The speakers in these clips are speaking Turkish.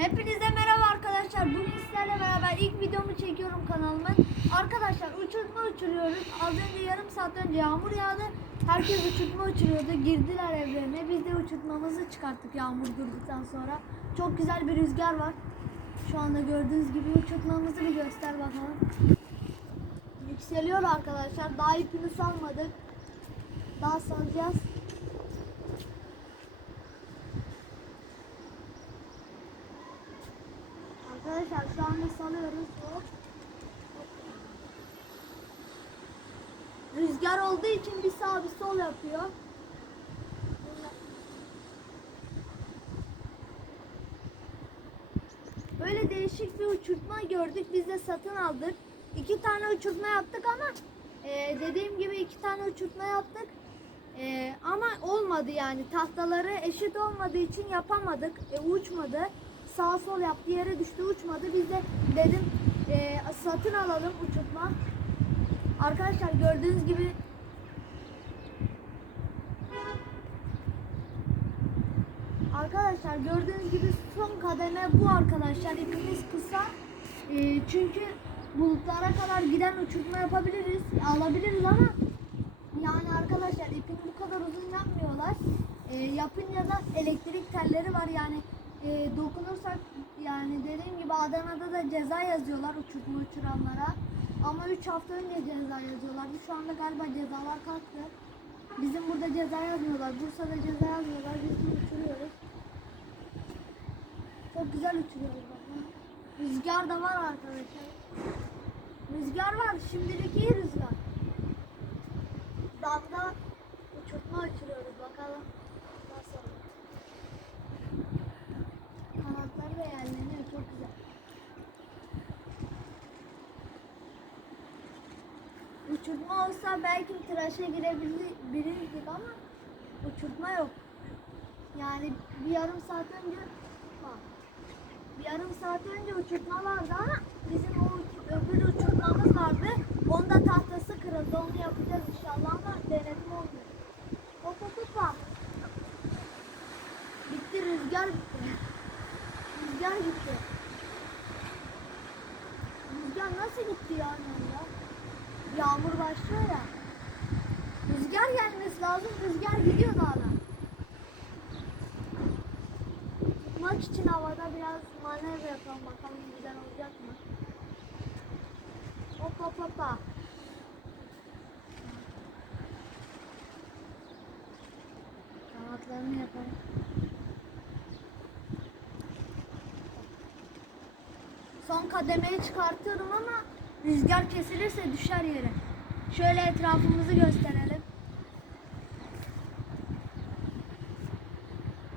Hepinize merhaba arkadaşlar. Bugün sizlerle beraber ilk videomu çekiyorum kanalımın. Arkadaşlar uçurtma uçuruyoruz. Az önce yarım saat önce yağmur yağdı. Herkes uçurtma uçuruyordu. Girdiler evlerine. Biz de uçurtmamızı çıkarttık yağmur durduktan sonra. Çok güzel bir rüzgar var. Şu anda gördüğünüz gibi uçurtmamızı bir göster bakalım. Yükseliyor arkadaşlar. Daha ipini salmadık. Daha salacağız. Arkadaşlar şu anda salıyoruz. Hop. Rüzgar olduğu için bir sağ bir sol yapıyor. Böyle değişik bir uçurtma gördük. Biz de satın aldık. İki tane uçurtma yaptık ama e, dediğim gibi iki tane uçurtma yaptık. E, ama olmadı yani. Tahtaları eşit olmadığı için yapamadık. E, uçmadı. Sağ sol yaptı yere düştü uçmadı. Biz de dedim e, satın alalım uçurtma. Arkadaşlar gördüğünüz gibi Arkadaşlar gördüğünüz gibi son kademe bu arkadaşlar. İpimiz kısa. Ee, çünkü bulutlara kadar giden uçurtma yapabiliriz, alabiliriz ama yani arkadaşlar ipini bu kadar uzun yapmıyorlar. Ee, yapınca da elektrik telleri var yani e, dokunursak yani dediğim gibi Adana'da da ceza yazıyorlar uçurtma uçuranlara. Ama 3 hafta önce ceza yazıyorlardı. Şu anda galiba cezalar kalktı. Bizim burada ceza yazmıyorlar. Bursa'da ceza yazmıyorlar. Biz uçuruyoruz. Çok güzel uçuruyoruz bakın. Rüzgar da var arkadaşlar. Rüzgar var. Şimdilik iyi rüzgar. Damda uçurtma uçuruyoruz. Bakalım nasıl. Kanatları da yerleniyor. Çok güzel. Uçurtma olsa belki tıraşa girebilirdik ama uçurtma yok. Yani bir yarım saat önce bir yarım saat önce uçurtma vardı ama bizim o öbür uçurtmamız vardı. Onda tahtası kırıldı. Onu yapacağız inşallah ama denetim olmuyor. Hop hop hop. Bitti rüzgar bitti. Rüzgar gitti. Rüzgar nasıl gitti ya ya? Yağmur başlıyor ya. Rüzgar gelmesi lazım. Rüzgar gidiyor dağdan. Tutmak için havada biraz manevra yapalım. Bakalım güzel olacak mı? Hop hop hoppa. Kanatlarını yapalım. Son kademeyi çıkartıyorum ama rüzgar kesilirse düşer yere. Şöyle etrafımızı gösterelim.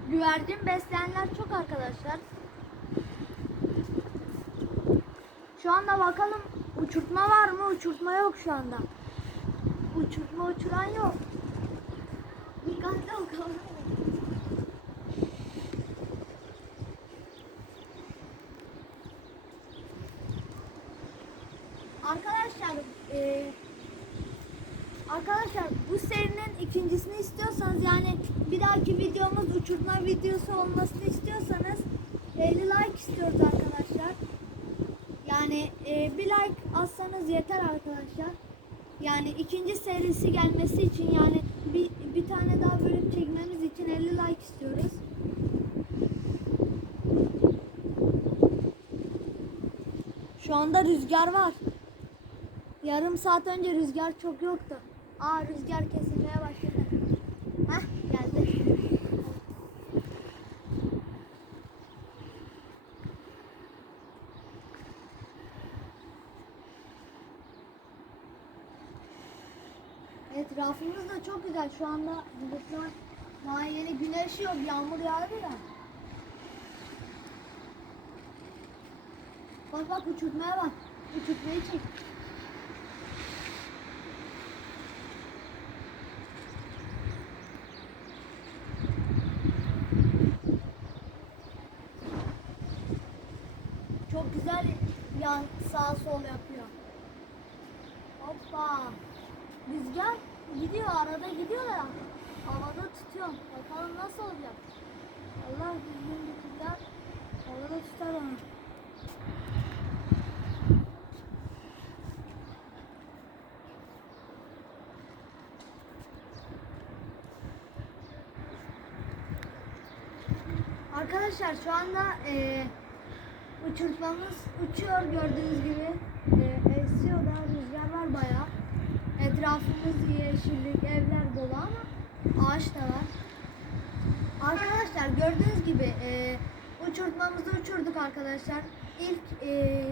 Güvercin besleyenler çok arkadaşlar. Şu anda bakalım uçurtma var mı? Uçurtma yok şu anda. Uçurtma uçuran yok. Dikkatli ol kavrama. Arkadaşlar e, Arkadaşlar bu serinin ikincisini istiyorsanız yani bir dahaki videomuz uçurtma videosu olmasını istiyorsanız 50 like istiyoruz arkadaşlar. Yani e, bir like atsanız yeter arkadaşlar. Yani ikinci serisi gelmesi için yani bir, bir tane daha bölüm çekmemiz için 50 like istiyoruz. Şu anda rüzgar var. Yarım saat önce rüzgar çok yoktu. Aa rüzgar kesilmeye başladı. Hah geldi. Etrafımız da çok güzel. Şu anda bulutlar daha yeni güneş yok. Yağmur yağdı ya. Bak bak uçurtmaya bak. Uçurtmayı çek. Güzel yan sağ sol yapıyor. Hoppa. Rüzgar gidiyor arada gidiyor ya. Havada tutuyorum. Bakalım nasıl olacak. Allah düzgün bir rüzgar havada tutar. onu. Arkadaşlar şu anda e, uçurtmamız uçuyor gördüğünüz gibi. E, esiyor da rüzgar var bayağı. Etrafımız yeşillik, evler dolu ama ağaç da var. Arkadaşlar gördüğünüz gibi e, uçurtmamızı uçurduk arkadaşlar. İlk e,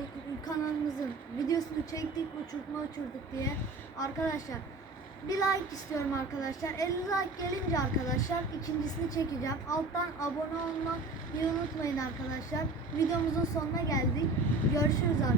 kanalımızın videosunu çektik uçurtma uçurduk diye. Arkadaşlar bir like istiyorum arkadaşlar. 50 like gelince arkadaşlar ikincisini çekeceğim. Alttan abone olmayı unutmayın arkadaşlar. Videomuzun sonuna geldik. Görüşürüz arkadaşlar.